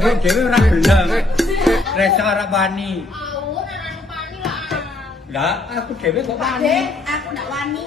Kowe dhewe ora gelem. Resa ora wani. Aku nek wani lah. Lah, aku dhewe kok Pak wani. Dek, aku ndak wani.